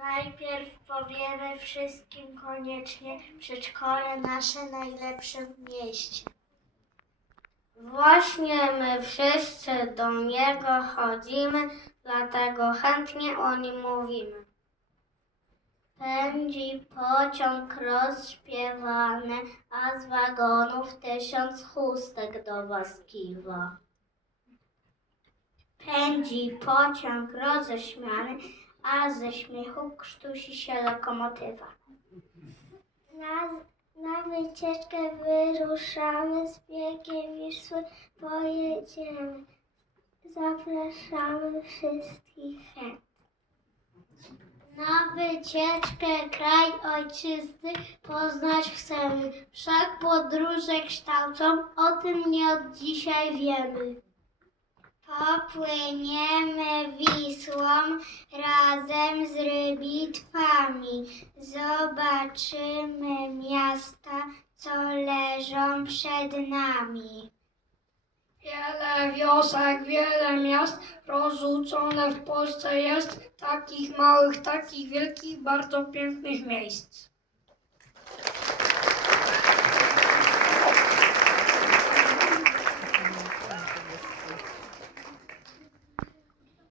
Najpierw powiemy wszystkim koniecznie przedszkole nasze najlepsze w mieście. Właśnie my wszyscy do niego chodzimy, dlatego chętnie o nim mówimy. Pędzi pociąg rozśpiewany, a z wagonów tysiąc chustek do was kiwa. Pędzi pociąg roześmiany, a ze śmiechu krztusi się lokomotywa. Na, na wycieczkę wyruszamy, z biegiem Wisły pojedziemy. Zapraszamy wszystkich. Na wycieczkę kraj ojczysty poznać chcemy. Wszak podróże kształcą, o tym nie od dzisiaj wiemy. Popłyniemy Wisłą razem z rybitwami. Zobaczymy miasta, co leżą przed nami. Wiele wiosek, wiele miast rozrzucone w Polsce jest, takich małych, takich wielkich, bardzo pięknych miejsc.